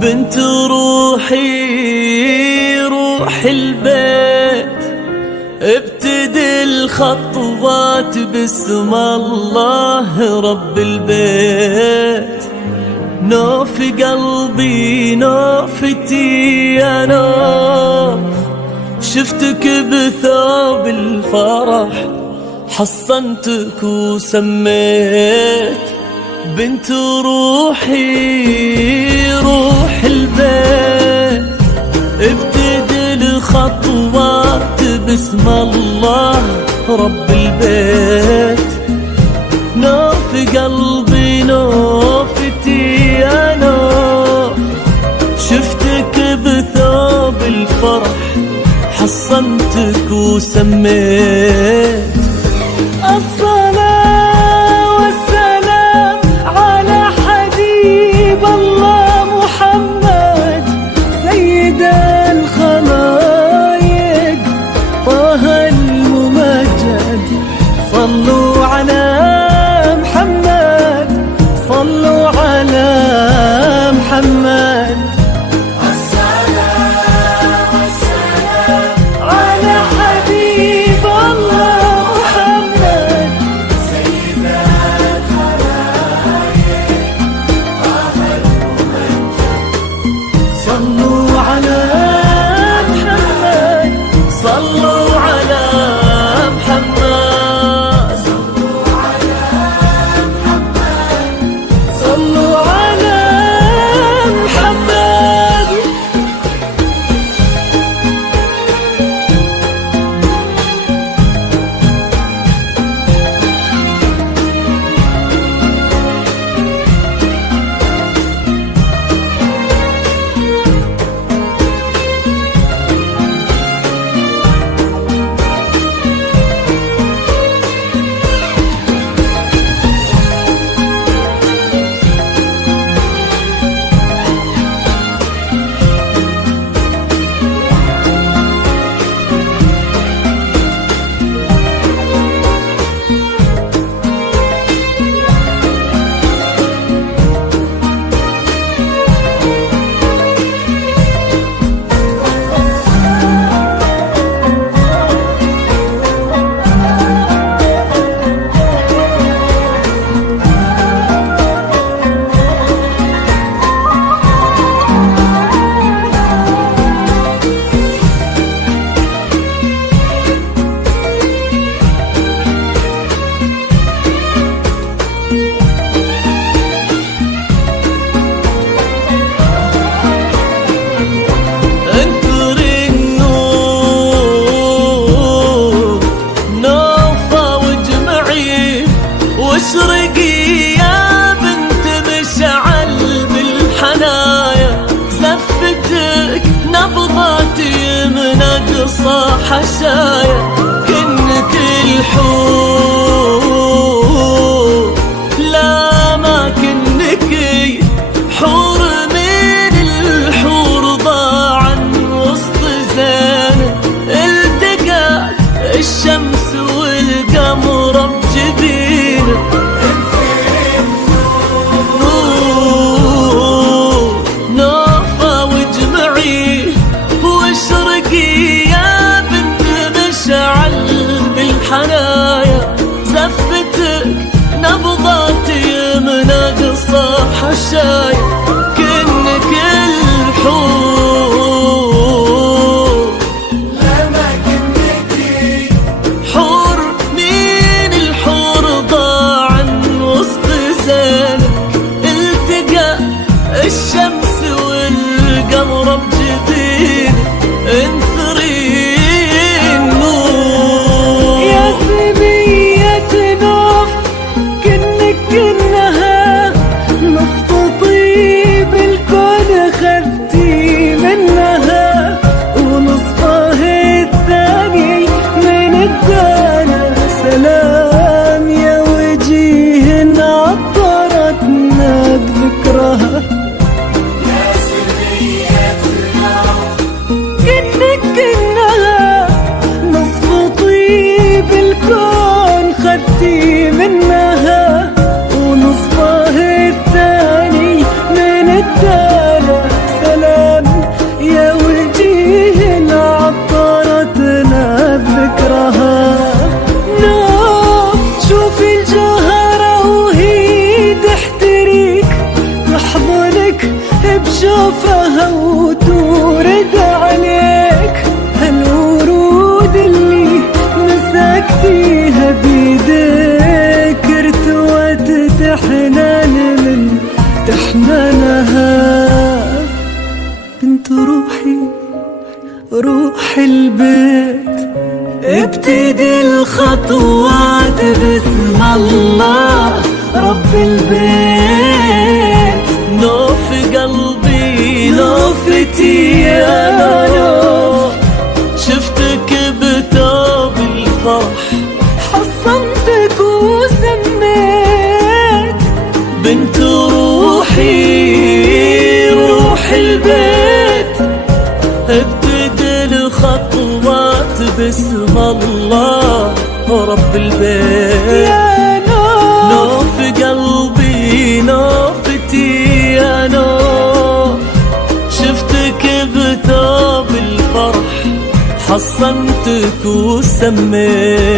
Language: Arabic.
بنت روحي روح البيت، ابتدي الخطوات باسم الله رب البيت. نوف قلبي نوفتي يا نوف، شفتك بثوب الفرح حصنتك وسميت. بنت روحي روح البيت، ابتدي الخطوات باسم الله رب البيت. نوف قلبي نوفتي يا نوف، شفتك بثوب الفرح حصنتك وسميت. الصلاة والسلام على حبيب الله محمد سيد الخلايق طه الممجد. صلوا على محمد، صلوا على محمد. الصلاة والسلام على حبيب الله محمد حشايا كنك الحور، لا ما كنك حور من الحور، ضاعن وسط زانه التقى الشمس والقمر بجبينه. نور نوفى واجمعي واشرقي يا بنت مشعل بالحنايا، زفتك نبضاتي من اقصى حشايا كنك الحور، لا ما كنك حور من الحور، ضاعن وسط زانك التقى الشمس والقمر بجبينك. انثري النور يا سبية نوف كنك كنها نصف طيب الكون خذتي منها، ونصفه الثاني من الدانا. سلام يا وجيه عطرتنا بذكرها. كنك كنها نصف طيب الكون خدتي منها، ونصفه الثاني من الدانا. سلام يا وجيه عطرتنا بذكرها. نوف شوفي الجوهرة وهي تحتريك، تحضنك بشوفها وتورد عليك. هالورود اللي مسكتيها بيديك ارتوت تحنان من تحنانها. بنت روحي روح البيت، ابتدي الخطوات باسم الله رب البيت. نوف قلبي نوفتي يا نوف، شفتك بثوب الفرح حصنتك وسميت. بنت روحي روح البيت، ابتدي الخطوات باسم الله رب البيت. يا نوف قلبي نوفتي يا نوف، شفتك بثوب الفرح حصنتك وسميت.